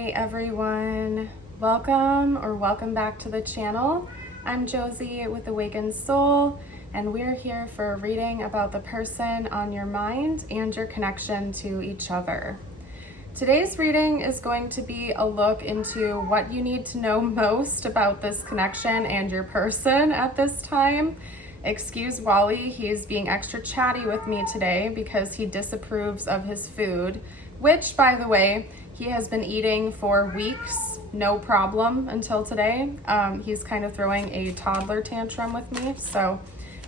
Hey everyone, welcome back to the channel. I'm Josie with Awakened Soul, and we're here for a reading about the person on your mind and your connection to each other. Today's reading is going to be a look into what you need to know most about this connection and your person at this time. Excuse Wally, he's being extra chatty with me today because he disapproves of his food, which, by the way, he has been eating for weeks, no problem until today. He's kind of throwing a toddler tantrum with me, so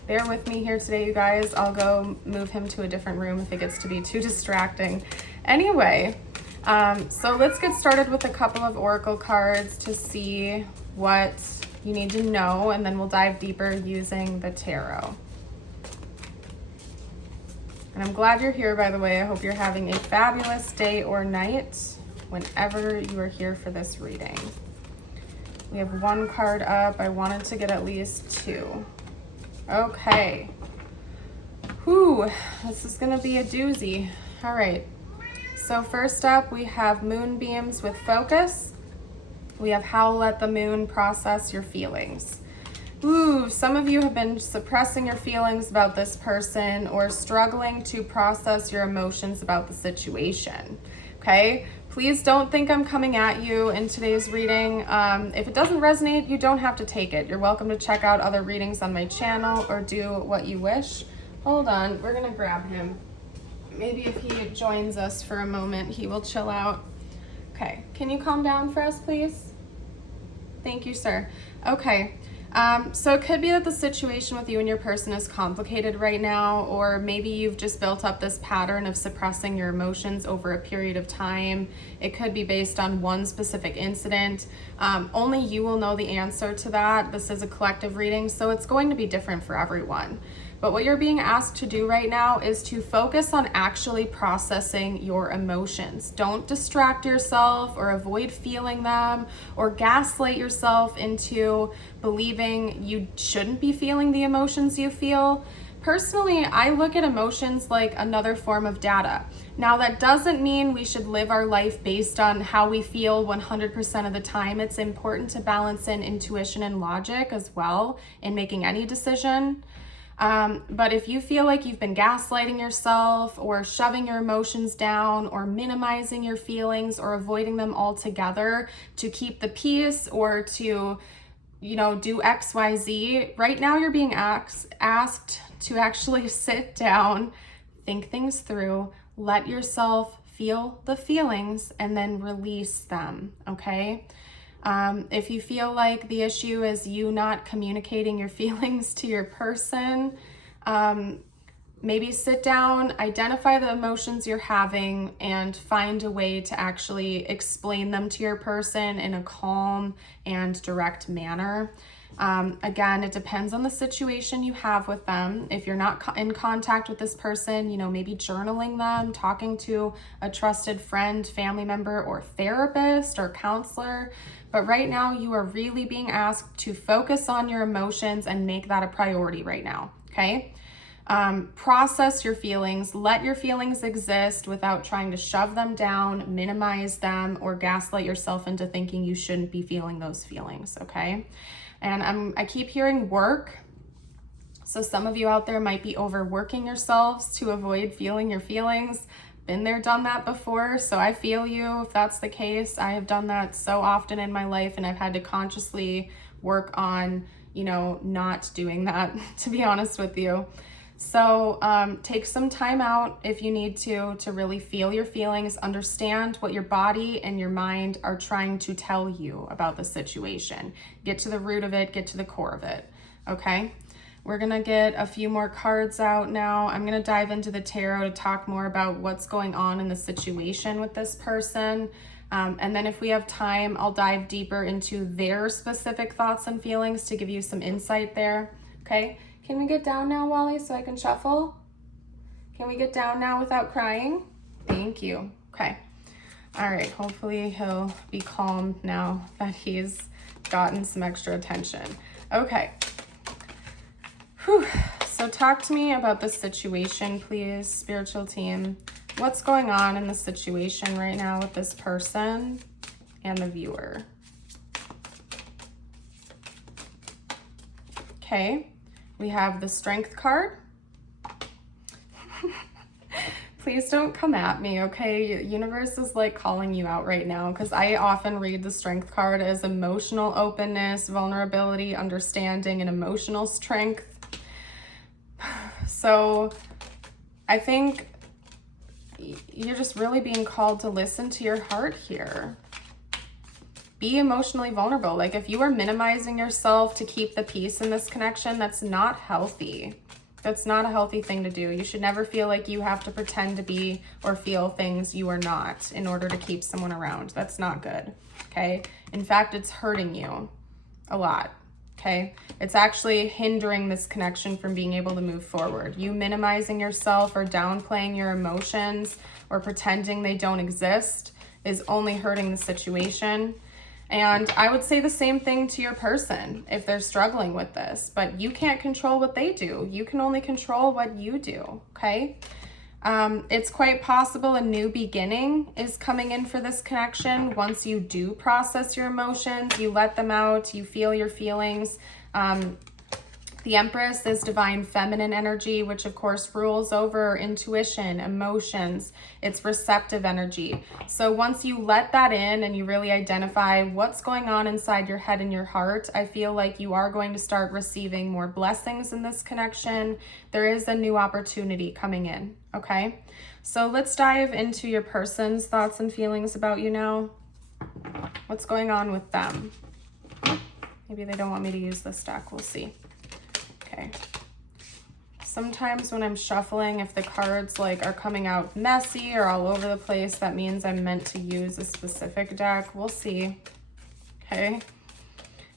bear with me here today, you guys. I'll go move him to a different room if it gets to be too distracting. Anyway, so let's get started with a couple of oracle cards to see what you need to know, and then we'll dive deeper using the tarot. And I'm glad you're here, by the way. I hope you're having a fabulous day or night whenever you are here for this reading. We have one card up. I wanted to get at least two. Okay. Whew, this is gonna be a doozy. All right. So first up, we have moonbeams with focus. We have how to let the moon process your feelings. Ooh, some of you have been suppressing your feelings about this person or struggling to process your emotions about the situation, okay? Please don't think I'm coming at you in today's reading. If it doesn't resonate, you don't have to take it. You're welcome to check out other readings on my channel or do what you wish. Hold on, we're gonna grab him. Maybe if he joins us for a moment, he will chill out. Okay, can you calm down for us, please? Thank you, sir. Okay. So it could be that the situation with you and your person is complicated right now, or maybe you've just built up this pattern of suppressing your emotions over a period of time. It could be based on one specific incident. Only you will know the answer to that. This is a collective reading, so it's going to be different for everyone. But what you're being asked to do right now is to focus on actually processing your emotions. Don't distract yourself or avoid feeling them or gaslight yourself into believing you shouldn't be feeling the emotions you feel. Personally, I look at emotions like another form of data. Now, that doesn't mean we should live our life based on how we feel 100% of the time. It's important to balance in intuition and logic as well in making any decision. But if you feel like you've been gaslighting yourself or shoving your emotions down or minimizing your feelings or avoiding them altogether to keep the peace or to, do X, Y, Z, right now you're being asked to actually sit down, think things through, let yourself feel the feelings and then release them, okay? If you feel like the issue is you not communicating your feelings to your person, maybe sit down, identify the emotions you're having, and find a way to actually explain them to your person in a calm and direct manner. Again, it depends on the situation you have with them. If you're not in contact with this person, maybe journaling them, talking to a trusted friend, family member, or therapist or counselor. But right now, you are really being asked to focus on your emotions and make that a priority right now, okay? Process your feelings, let your feelings exist without trying to shove them down, minimize them, or gaslight yourself into thinking you shouldn't be feeling those feelings, okay? And I keep hearing work. So some of you out there might be overworking yourselves to avoid feeling your feelings. Been there, done that before. So I feel you if that's the case. I have done that so often in my life, and I've had to consciously work on, not doing that, to be honest with you. So take some time out if you need to really feel your feelings, understand what your body and your mind are trying to tell you about the situation. Get to the root of it, get to the core of it, okay? We're gonna get a few more cards out now. I'm gonna dive into the tarot to talk more about what's going on in the situation with this person. And then if we have time, I'll dive deeper into their specific thoughts and feelings to give you some insight there, okay? Can we get down now, Wally, so I can shuffle? Can we get down now without crying? Thank you. Okay. All right. Hopefully he'll be calm now that he's gotten some extra attention. Okay. Whew. So talk to me about the situation, please, spiritual team. What's going on in the situation right now with this person? and the viewer. Okay, we have the Strength card. Please don't come at me, okay? Universe is like calling you out right now, because I often read the Strength card as emotional openness, vulnerability, understanding, and emotional strength. So I think you're just really being called to listen to your heart here. Be emotionally vulnerable. Like, if you are minimizing yourself to keep the peace in this connection, that's not healthy. That's not a healthy thing to do. You should never feel like you have to pretend to be or feel things you are not in order to keep someone around. That's not good, okay? In fact, it's hurting you a lot, okay? It's actually hindering this connection from being able to move forward. You minimizing yourself or downplaying your emotions or pretending they don't exist is only hurting the situation. And I would say the same thing to your person if they're struggling with this, but you can't control what they do. You can only control what you do, okay? It's quite possible a new beginning is coming in for this connection. Once you do process your emotions, you let them out, you feel your feelings. The Empress is divine feminine energy, which of course rules over intuition, emotions. It's receptive energy. So once you let that in and you really identify what's going on inside your head and your heart, I feel like you are going to start receiving more blessings in this connection. There is a new opportunity coming in, okay? So let's dive into your person's thoughts and feelings about you now. What's going on with them? Maybe they don't want me to use this deck. We'll see. Okay. Sometimes when I'm shuffling, if the cards like are coming out messy or all over the place, that means I'm meant to use a specific deck. We'll see. Okay.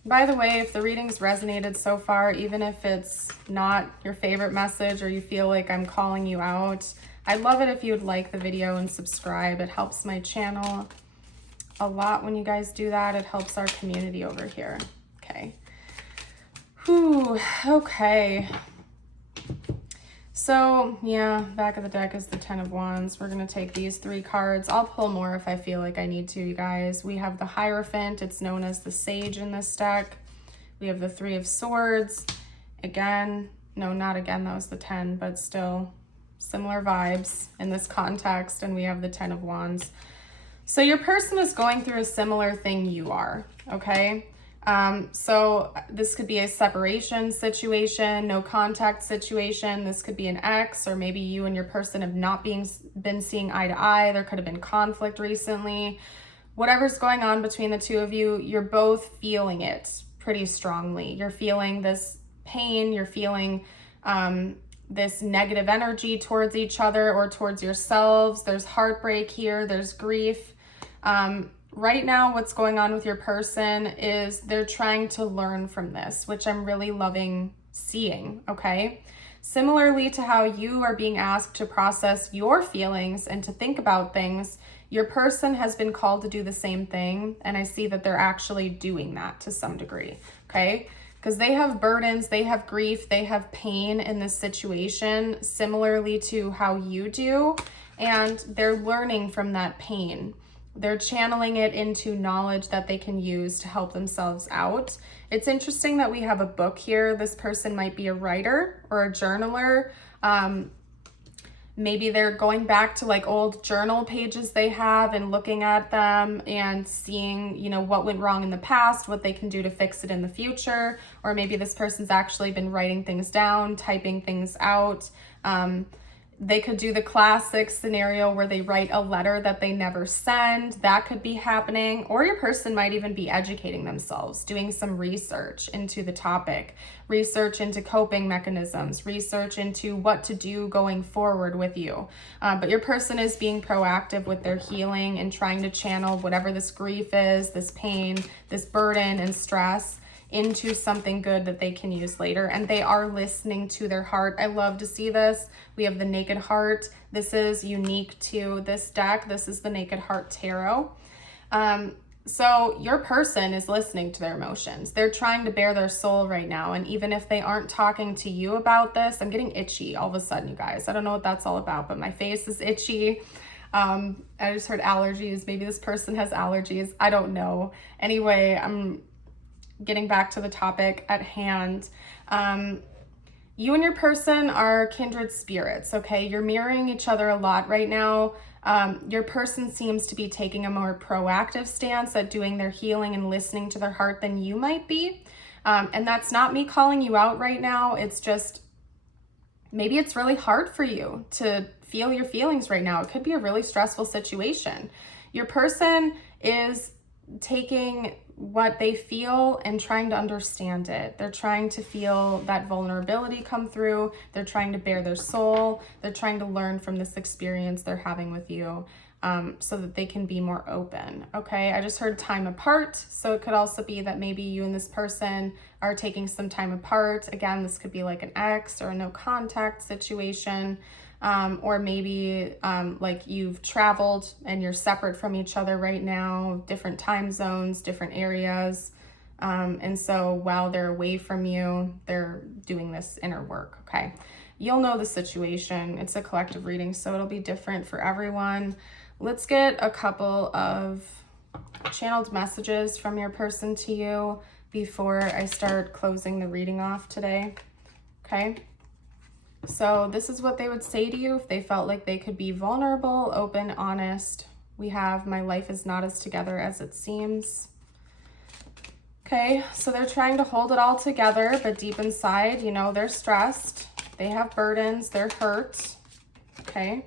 By the way, if the reading's resonated so far, even if it's not your favorite message or you feel like I'm calling you out, I'd love it if you would like the video and subscribe. It helps my channel a lot when you guys do that. It helps our community over here. Okay. Whew, okay. So, yeah, back of the deck is the Ten of Wands. We're going to take these three cards. I'll pull more if I feel like I need to, you guys. We have the Hierophant. It's known as the Sage in this deck. We have the Three of Swords. Again, no, not again, that was the 10, but still similar vibes in this context. And we have the Ten of Wands. So your person is going through a similar thing you are, okay? So this could be a separation situation, no contact situation. This could be an ex, or maybe you and your person have not been seeing eye to eye. There could have been conflict recently. Whatever's going on between the two of you, you're both feeling it pretty strongly. You're feeling this pain. You're feeling this negative energy towards each other or towards yourselves. There's heartbreak here. There's grief. Right now, what's going on with your person is they're trying to learn from this, which I'm really loving seeing, okay? Similarly to how you are being asked to process your feelings and to think about things, your person has been called to do the same thing, and I see that they're actually doing that to some degree, okay? Because they have burdens, they have grief, they have pain in this situation, similarly to how you do, and they're learning from that pain. They're channeling it into knowledge that they can use to help themselves out. It's interesting that we have a book here. This person might be a writer or a journaler. Maybe they're going back to like old journal pages they have and looking at them and seeing, you know, what went wrong in the past, what they can do to fix it in the future. Or maybe this person's actually been writing things down, typing things out. They could do the classic scenario where they write a letter that they never send. That could be happening. Or your person might even be educating themselves, doing some research into the topic, research into coping mechanisms, research into what to do going forward with you. But your person is being proactive with their healing and trying to channel whatever this grief is, this pain, this burden and stress into something good that they can use later. And they are listening to their heart. I love to see this. We have the Naked Heart. This is unique to this deck. This is the Naked Heart Tarot. So your person is listening to their emotions. They're trying to bare their soul right now. And even if they aren't talking to you about this, I'm getting itchy all of a sudden, you guys. I don't know what that's all about, but my face is itchy. I just heard allergies. Maybe this person has allergies. I don't know. Anyway, I'm getting back to the topic at hand. You and your person are kindred spirits, okay? You're mirroring each other a lot right now. Your person seems to be taking a more proactive stance at doing their healing and listening to their heart than you might be. And that's not me calling you out right now. It's just, maybe it's really hard for you to feel your feelings right now. It could be a really stressful situation. Your person is taking what they feel and trying to understand it. They're trying to feel that vulnerability come through. They're trying to bare their soul. They're trying to learn from this experience they're having with you, so that they can be more open. Okay, I just heard time apart. So it could also be that maybe you and this person are taking some time apart. Again, this could be like an ex or a no contact situation. Or maybe like you've traveled and you're separate from each other right now, different time zones, different areas. And so while they're away from you, they're doing this inner work, okay? You'll know the situation. It's a collective reading, so it'll be different for everyone. Let's get a couple of channeled messages from your person to you before I start closing the reading off today, okay? So this is what they would say to you if they felt like they could be vulnerable, open, honest. We have, my life is not as together as it seems. Okay, so they're trying to hold it all together, but deep inside, you know, they're stressed. They have burdens, they're hurt. Okay,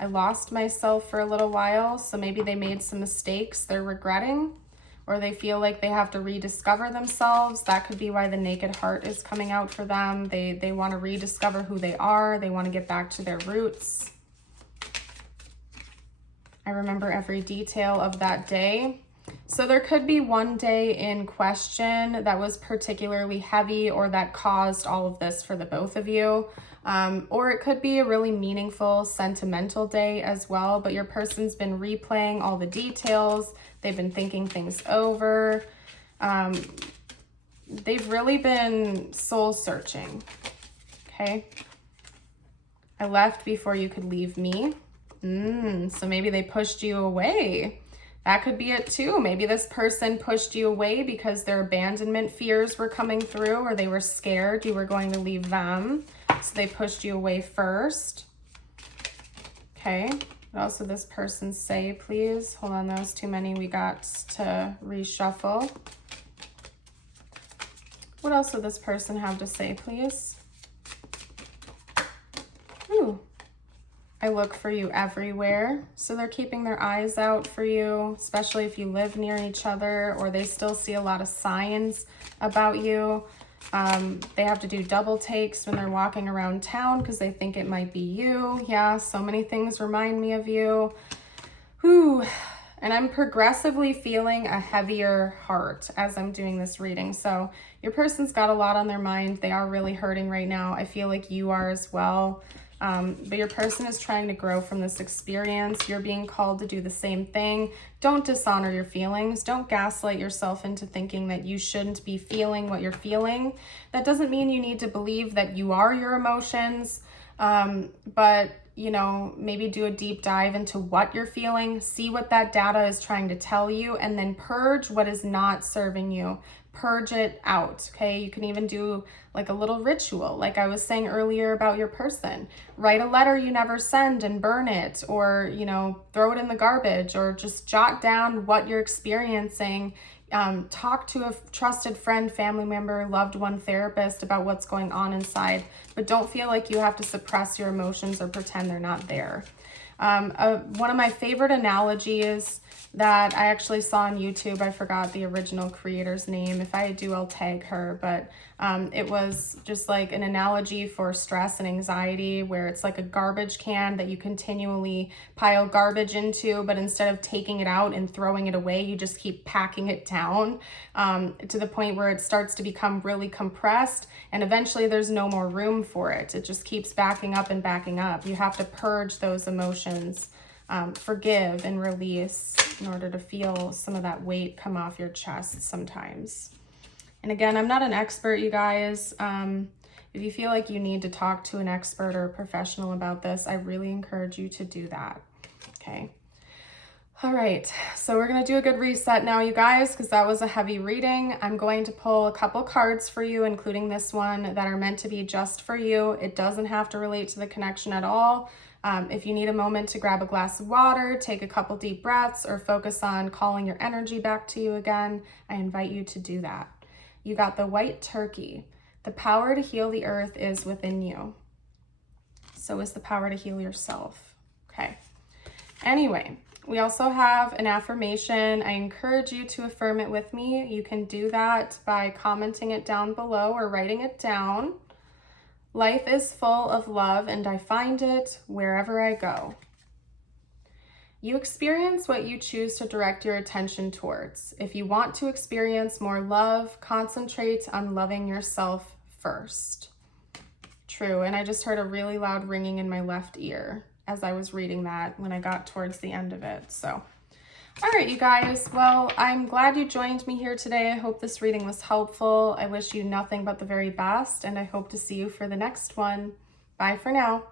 I lost myself for a little while, so maybe they made some mistakes they're regretting, or they feel like they have to rediscover themselves. That could be why the naked heart is coming out for them. They want to rediscover who they are. They want to get back to their roots. I remember every detail of that day. So there could be one day in question that was particularly heavy or that caused all of this for the both of you. Or it could be a really meaningful, sentimental day as well, but your person's been replaying all the details. They've been thinking things over. They've really been soul searching, okay? I left before you could leave me. So maybe they pushed you away. That could be it too. Maybe this person pushed you away because their abandonment fears were coming through, or they were scared you were going to leave them. So they pushed you away first. Okay. What else did this person say, please? Hold on, that was too many. We got to reshuffle. What else did this person have to say, please? Ooh. I look for you everywhere. So they're keeping their eyes out for you, especially if you live near each other, or they still see a lot of signs about you. They have to do double takes when they're walking around town because they think it might be you. Yeah, so many things remind me of you. Whew. And I'm progressively feeling a heavier heart as I'm doing this reading. So your person's got a lot on their mind. They are really hurting right now. I feel like you are as well. But your person is trying to grow from this experience. You're being called to do the same thing. Don't dishonor your feelings. Don't gaslight yourself into thinking that you shouldn't be feeling what you're feeling. That doesn't mean you need to believe that you are your emotions. But, you know, maybe do a deep dive into what you're feeling, see what that data is trying to tell you, and then purge what is not serving you. Purge it out, okay? You can even do like a little ritual, like I was saying earlier about your person. Write a letter you never send and burn it, or, you know, throw it in the garbage, or just jot down what you're experiencing. Talk to a trusted friend, family member, loved one, therapist about what's going on inside, but don't feel like you have to suppress your emotions or pretend they're not there. One of my favorite analogies that I actually saw on YouTube, I forgot the original creator's name. If I do, I'll tag her, but it was just like an analogy for stress and anxiety, where it's like a garbage can that you continually pile garbage into, but instead of taking it out and throwing it away, you just keep packing it down to the point where it starts to become really compressed, and eventually there's no more room for it. It just keeps backing up and backing up. You have to purge those emotions, forgive and release in order to feel some of that weight come off your chest sometimes. And again, I'm not an expert, you guys. If you feel like you need to talk to an expert or a professional about this, I really encourage you to do that. Okay. All right, so we're gonna do a good reset now, you guys, because that was a heavy reading. I'm going to pull a couple cards for you, including this one, that are meant to be just for you. It doesn't have to relate to the connection at all. If you need a moment to grab a glass of water, take a couple deep breaths, or focus on calling your energy back to you again, I invite you to do that. You got the white turkey. The power to heal the earth is within you. So is the power to heal yourself. Okay. Anyway, we also have an affirmation. I encourage you to affirm it with me. You can do that by commenting it down below or writing it down. Life is full of love and I find it wherever I go. You experience what you choose to direct your attention towards. If you want to experience more love, concentrate on loving yourself first. True, and I just heard a really loud ringing in my left ear as I was reading that when I got towards the end of it. So, all right, you guys. Well, I'm glad you joined me here today. I hope this reading was helpful. I wish you nothing but the very best, and I hope to see you for the next one. Bye for now.